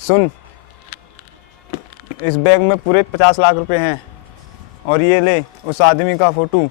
सुन, इस बैग में पूरे 50 लाख रुपए हैं और ये ले उस आदमी का फोटो।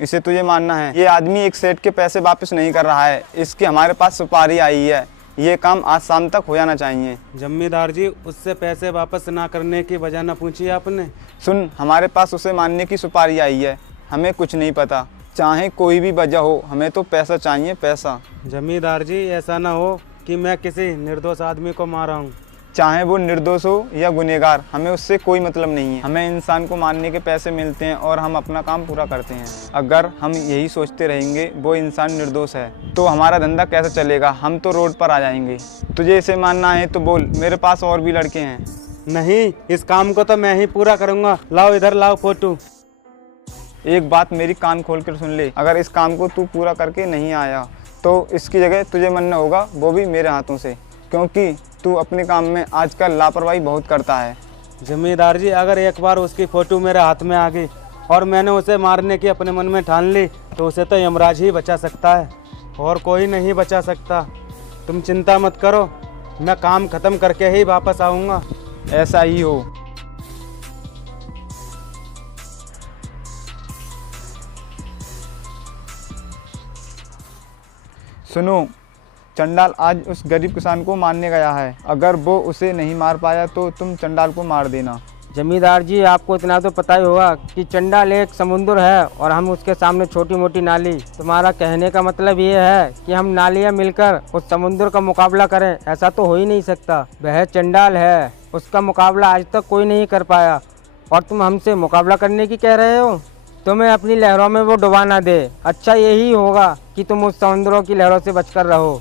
इसे तुझे मानना है। ये आदमी एक सेठ के पैसे वापस नहीं कर रहा है, इसकी हमारे पास सुपारी आई है। ये काम आज शाम तक हो जाना चाहिए। जमींदार जी, उससे पैसे वापस ना करने की वजह ना पूछी आपने? सुन, हमारे पास उसे मानने की सुपारी आई है। हमें कुछ नहीं पता, चाहे कोई भी वजह हो, हमें तो पैसा चाहिए, पैसा। जमींदार जी, ऐसा ना हो कि मैं किसी निर्दोष आदमी को मारा हूँ। चाहे वो निर्दोष हो या गुनहगार, हमें उससे कोई मतलब नहीं है। हमें इंसान को मारने के पैसे मिलते हैं और हम अपना काम पूरा करते हैं। अगर हम यही सोचते रहेंगे वो इंसान निर्दोष है, तो हमारा धंधा कैसे चलेगा? हम तो रोड पर आ जाएंगे। तुझे इसे मानना है तो बोल, मेरे पास और भी लड़के हैं। नहीं, इस काम को तो मैं ही पूरा करूँगा। लाओ इधर लाओ फोटो। एक बात मेरी कान खोल कर सुन ले, अगर इस काम को तू पूरा करके नहीं आया तो इसकी जगह तुझे मरना होगा, वो भी मेरे हाथों से, क्योंकि तू अपने काम में आजकल लापरवाही बहुत करता है। जमींदार जी, अगर एक बार उसकी फोटो मेरे हाथ में आ गई और मैंने उसे मारने की अपने मन में ठान ली तो उसे तो यमराज ही बचा सकता है और कोई नहीं बचा सकता। तुम चिंता मत करो, मैं काम खत्म करके ही वापस आऊँगा। ऐसा ही हो। सुनो, चंडाल आज उस गरीब किसान को मारने गया है। अगर वो उसे नहीं मार पाया तो तुम चंडाल को मार देना। जमींदार जी, आपको इतना तो पता ही होगा कि चंडाल एक समुद्र है और हम उसके सामने छोटी मोटी नाली। तुम्हारा कहने का मतलब ये है कि हम नालियाँ मिलकर उस समुद्र का मुकाबला करें? ऐसा तो हो ही नहीं सकता। वह चंडाल है, उसका मुकाबला आज तक कोई नहीं कर पाया और तुम हमसे मुकाबला करने की कह रहे हो? तुम्हें अपनी लहरों में वो डुबा ना दे। अच्छा यही होगा कि तुम उस समुद्रों की लहरों से बचकर रहो।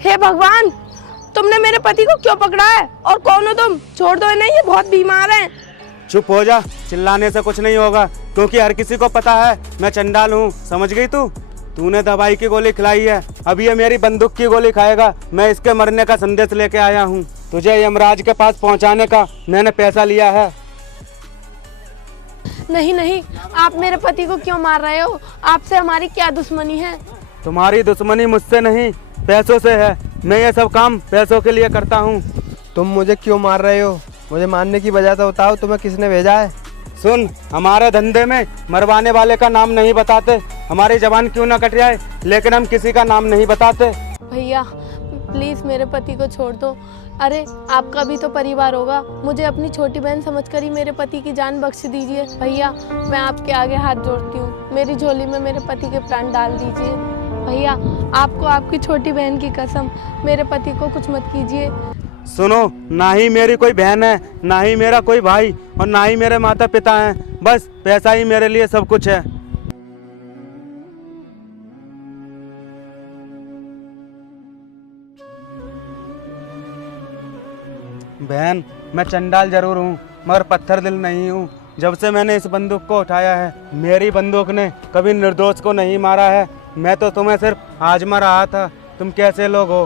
हे भगवान, तुमने मेरे पति को क्यों पकड़ा है? और कौन हो तुम? छोड़ दो इन्हें, ये बहुत बीमार हैं। चुप हो जा, चिल्लाने से कुछ नहीं होगा, क्योंकि हर किसी को पता है मैं चंडाल हूँ। समझ गई तू? तूने दवाई की गोली खिलाई है, अब ये मेरी बंदूक की गोली खाएगा। मैं इसके मरने का संदेश लेके आया हूँ। तुझे यमराज के पास पहुँचाने का मैंने पैसा लिया है। नहीं नहीं, आप मेरे पति को क्यों मार रहे हो? आपसे हमारी क्या दुश्मनी है? तुम्हारी दुश्मनी मुझसे नहीं, पैसों से है। मैं ये सब काम पैसों के लिए करता हूँ। तुम मुझे क्यों मार रहे हो? मुझे मारने की वजह तो बताओ, तुम्हें किसने भेजा है? सुन, हमारे धंधे में मरवाने वाले का नाम नहीं बताते। हमारी जबान क्यों ना कट जाए, लेकिन हम किसी का नाम नहीं बताते। भैया प्लीज मेरे पति को छोड़ दो। अरे आपका भी तो परिवार होगा, मुझे अपनी छोटी बहन समझकर ही मेरे पति की जान बख्श दीजिए। भैया मैं आपके आगे हाथ जोड़ती हूँ, मेरी झोली में मेरे पति के प्राण डाल दीजिए। भैया आपको आपकी छोटी बहन की कसम, मेरे पति को कुछ मत कीजिए। सुनो, ना ही मेरी कोई बहन है, ना ही मेरा कोई भाई और ना ही मेरे माता पिता हैं। बस पैसा ही मेरे लिए सब कुछ है। बहन, मैं चंडाल जरूर हूँ मगर पत्थर दिल नहीं हूँ। जब से मैंने इस बंदूक को उठाया है, मेरी बंदूक ने कभी निर्दोष को नहीं मारा है। मैं तो तुम्हें सिर्फ आजमा रहा था तुम कैसे लोग हो।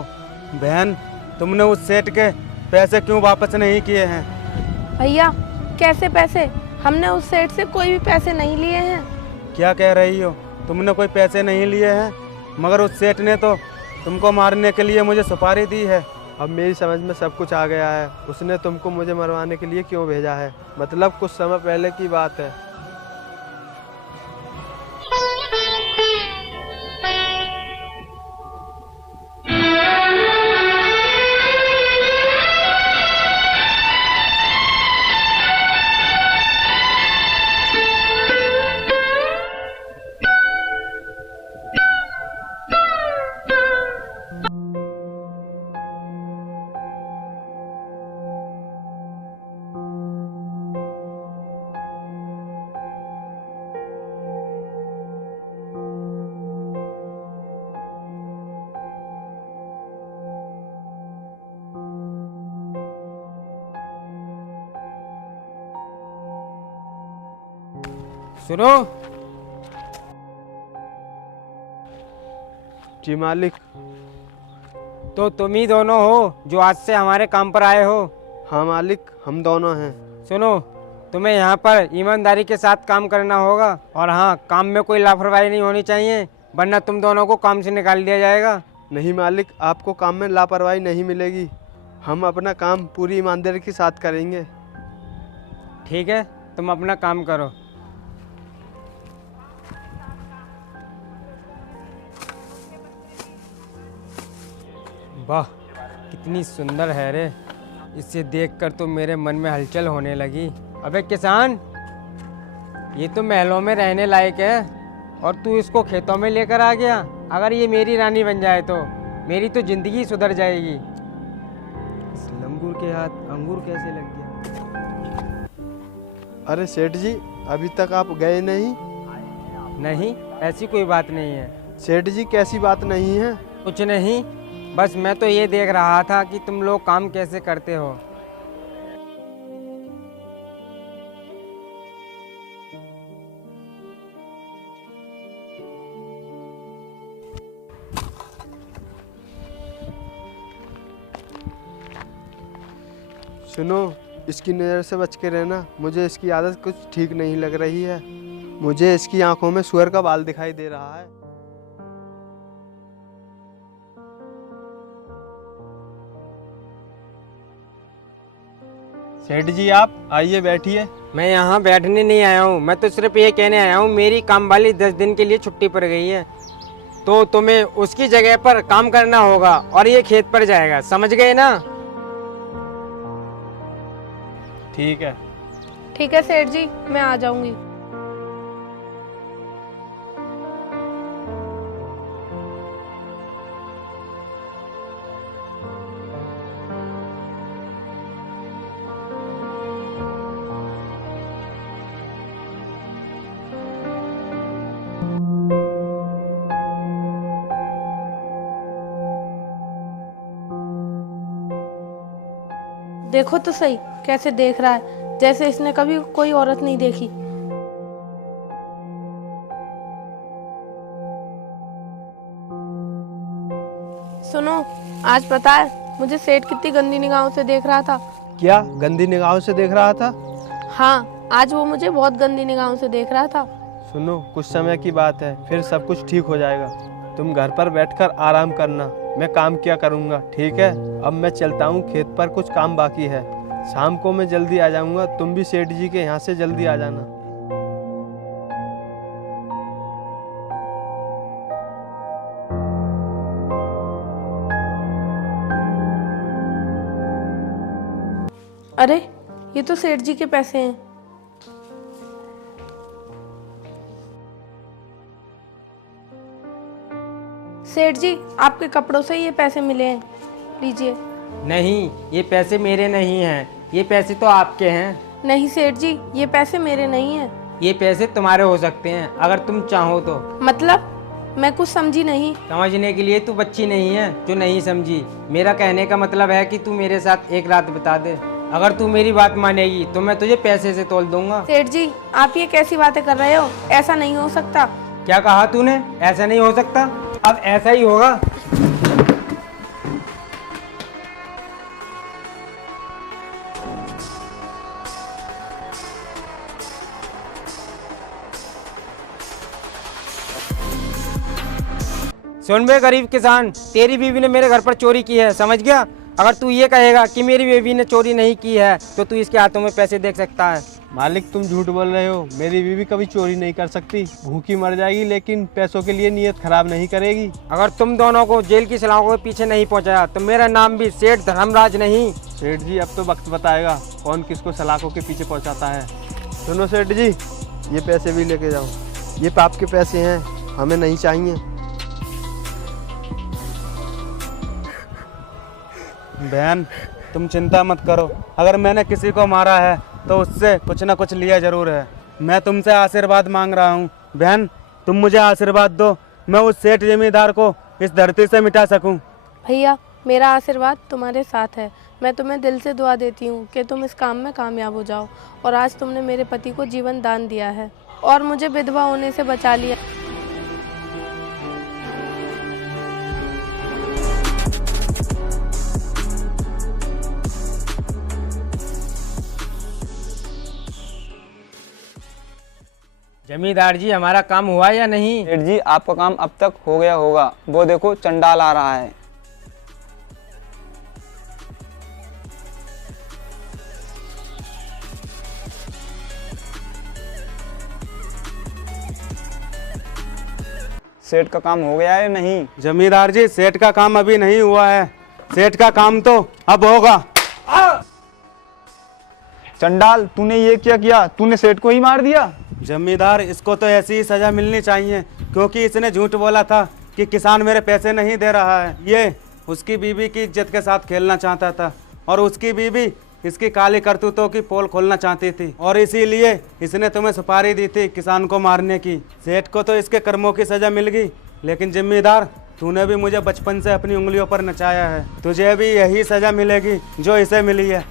बहन, तुमने उस सेठ के पैसे क्यों वापस नहीं किए हैं? भैया कैसे पैसे? हमने उस सेठ से कोई भी पैसे नहीं लिए हैं। क्या कह रही हो? तुमने कोई पैसे नहीं लिए हैं? मगर उस सेठ ने तो तुमको मारने के लिए मुझे सुपारी दी है। अब मेरी समझ में सब कुछ आ गया है। उसने तुमको मुझे मरवाने के लिए क्यों भेजा है? मतलब कुछ समय पहले की बात है। सुनो, जी मालिक। तो तुम ही दोनों हो जो आज से हमारे काम पर आए हो? हाँ मालिक, हम दोनों हैं। सुनो, तुम्हें यहाँ पर ईमानदारी के साथ काम करना होगा और हाँ, काम में कोई लापरवाही नहीं होनी चाहिए, वरना तुम दोनों को काम से निकाल दिया जाएगा। नहीं मालिक, आपको काम में लापरवाही नहीं मिलेगी। हम अपना काम पूरी ईमानदारी के साथ करेंगे। ठीक है, तुम अपना काम करो। वाह, कितनी सुंदर है रे। इसे देखकर तो मेरे मन में हलचल होने लगी। अबे किसान, ये तो महलों में रहने लायक है और तू इसको खेतों में लेकर आ गया। अगर ये मेरी रानी बन जाए तो मेरी तो जिंदगी सुधर जाएगी। इस लंगूर के हाथ अंगूर कैसे लग गया? अरे सेठ जी, अभी तक आप गए नहीं? नहीं, ऐसी कोई बात नहीं है। सेठ जी, कैसी बात नहीं है? कुछ नहीं, बस मैं तो ये देख रहा था कि तुम लोग काम कैसे करते हो। सुनो, इसकी नज़र से बच के रहना। मुझे इसकी आदत कुछ ठीक नहीं लग रही है। मुझे इसकी आंखों में सुअर का बाल दिखाई दे रहा है। सेठ जी, आप आइए, बैठिए। मैं यहाँ बैठने नहीं आया हूँ, मैं तो सिर्फ ये कहने आया हूँ मेरी काम वाली 10 दिन के लिए छुट्टी पड़ गई है, तो तुम्हें उसकी जगह पर काम करना होगा और ये खेत पर जाएगा, समझ गए ना? ठीक है। ठीक है सेठ जी, मैं आ जाऊंगी। देखो तो सही कैसे देख रहा है, जैसे इसने कभी कोई औरत नहीं देखी। सुनो, आज पता है मुझे सेठ कितनी गंदी निगाहों से देख रहा था। क्या गंदी निगाहों से देख रहा था? हाँ, आज वो मुझे बहुत गंदी निगाहों से देख रहा था। सुनो, कुछ समय की बात है, फिर सब कुछ ठीक हो जाएगा। तुम घर पर बैठकर आराम करना, मैं काम किया करूँगा, ठीक है? अब मैं चलता हूँ, खेत पर कुछ काम बाकी है। शाम को मैं जल्दी आ जाऊँगा, तुम भी सेठ जी के यहाँ से जल्दी आ जाना। अरे, ये तो सेठ जी के पैसे हैं। सेठ जी, आपके कपड़ों से ये पैसे मिले हैं, लीजिए। नहीं, ये पैसे मेरे नहीं हैं, ये पैसे तो आपके हैं। नहीं सेठ जी, ये पैसे मेरे नहीं हैं। ये पैसे तुम्हारे हो सकते हैं अगर तुम चाहो तो। मतलब? मैं कुछ समझी नहीं। समझने के लिए तू बच्ची नहीं है जो नहीं समझी। मेरा कहने का मतलब है कि तू मेरे साथ एक रात बिता दे। अगर तू मेरी बात मानेगी तो मैं तुझे पैसे से तोल दूंगा। सेठ जी, आप ये कैसी बातें कर रहे हो? ऐसा नहीं हो सकता। क्या कहा तूने? ऐसा नहीं हो सकता? अब ऐसा ही होगा। सुन बे गरीब किसान, तेरी बीवी ने मेरे घर पर चोरी की है, समझ गया? अगर तू ये कहेगा कि मेरी बीवी ने चोरी नहीं की है तो तू इसके हाथों में पैसे देख सकता है। मालिक, तुम झूठ बोल रहे हो। मेरी बीवी कभी चोरी नहीं कर सकती। भूखी मर जाएगी लेकिन पैसों के लिए नीयत खराब नहीं करेगी। अगर तुम दोनों को जेल की सलाखों के पीछे नहीं पहुंचाया तो मेरा नाम भी सेठ धर्मराज नहीं। सेठ जी, अब तो वक्त बताएगा कौन किसको सलाखों के पीछे पहुंचाता है। सुनो सेठ जी, ये पैसे भी लेके जाओ। ये पाप के पैसे हैं, हमें नहीं चाहिए। बहन, तुम चिंता मत करो। अगर मैंने किसी को मारा है तो उससे कुछ ना कुछ लिया जरूर है। मैं तुमसे आशीर्वाद मांग रहा हूँ। बहन, तुम मुझे आशीर्वाद दो, मैं उस सेठ जमींदार को इस धरती से मिटा सकूँ। भैया, मेरा आशीर्वाद तुम्हारे साथ है। मैं तुम्हें दिल से दुआ देती हूँ कि तुम इस काम में कामयाब हो जाओ। और आज तुमने मेरे पति को जीवन दान दिया है और मुझे विधवा होने से बचा लिया। जमींदार जी, हमारा काम हुआ या नहीं? सेठ जी, आपका काम अब तक हो गया होगा। वो देखो, चंडाल आ रहा है। सेठ का काम हो गया है नहीं? जमींदार जी, सेठ का काम अभी नहीं हुआ है। सेठ का काम तो अब होगा। चंडाल, तूने ये क्या किया? तूने सेठ को ही मार दिया? जमींदार, इसको तो ऐसी ही सजा मिलनी चाहिए, क्योंकि इसने झूठ बोला था कि किसान मेरे पैसे नहीं दे रहा है। ये उसकी बीवी की इज्जत के साथ खेलना चाहता था और उसकी बीवी इसकी काली करतूतों की पोल खोलना चाहती थी, और इसीलिए इसने तुम्हें सुपारी दी थी किसान को मारने की। सेठ को तो इसके कर्मों की सजा मिल गई, लेकिन जिम्मेदार, तूने भी मुझे बचपन से अपनी उंगलियों पर नचाया है। तुझे भी यही सजा मिलेगी जो इसे मिली है।